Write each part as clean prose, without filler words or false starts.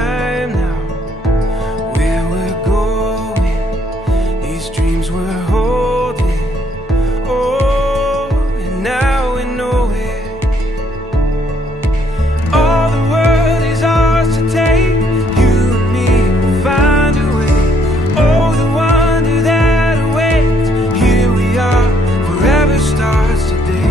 time now. Where we're going, these dreams we're holding. Oh, and now we know it. All the world is ours to take. You and me will find a way. Oh, the wonder that awaits. Here we are, forever starts today.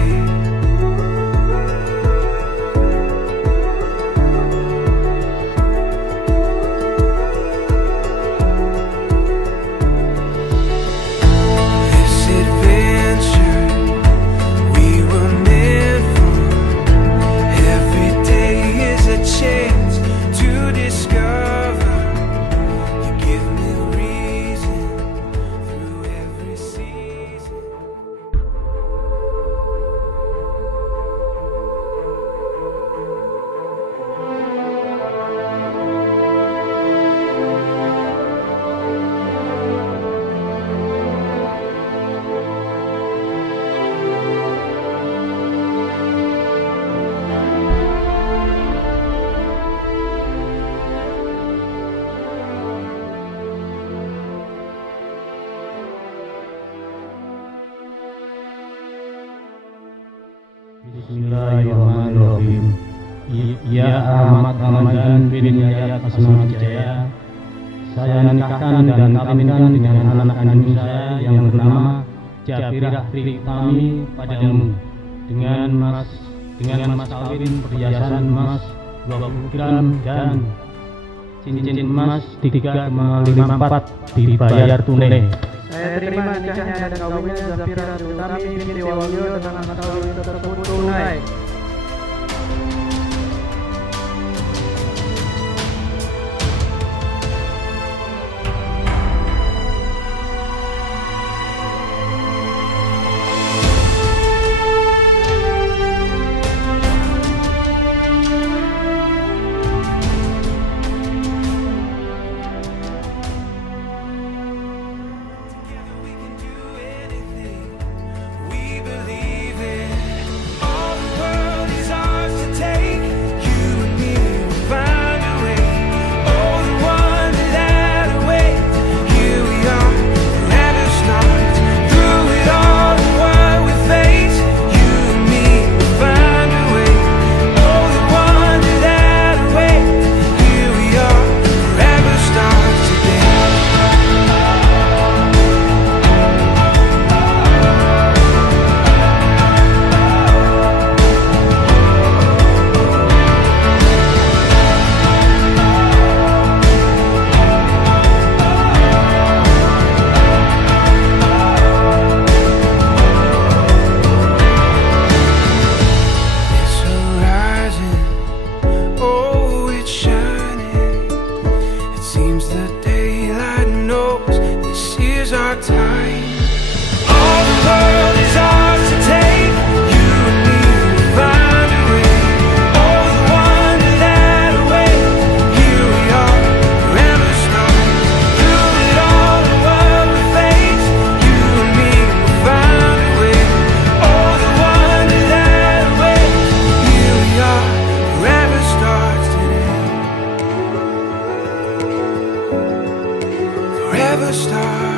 Bismillahirrahmanirrahim. Ya Ahmad Ramadan bin Yayat Asmawijaya, saya nikahkan dan kawinkan dengan anak kandung saya yang bernama Jabirah Triutami padamu dengan mas kawin perhiasan emas 20 gram dan cincin emas 3,54 dibayar tunai. Saya terima nikahnya dan kawinnya Jabirah Triutami binti Waluyo dengan akad kawin tersebut tunai. Our time. All the world is ours to take. You and me will find a way. Oh, the wonder that awaits. Here we are, forever stars. Through it all, the world we face. You and me will find a way. Oh, the wonder that awaits. Here we are, forever starts today. Forever starts.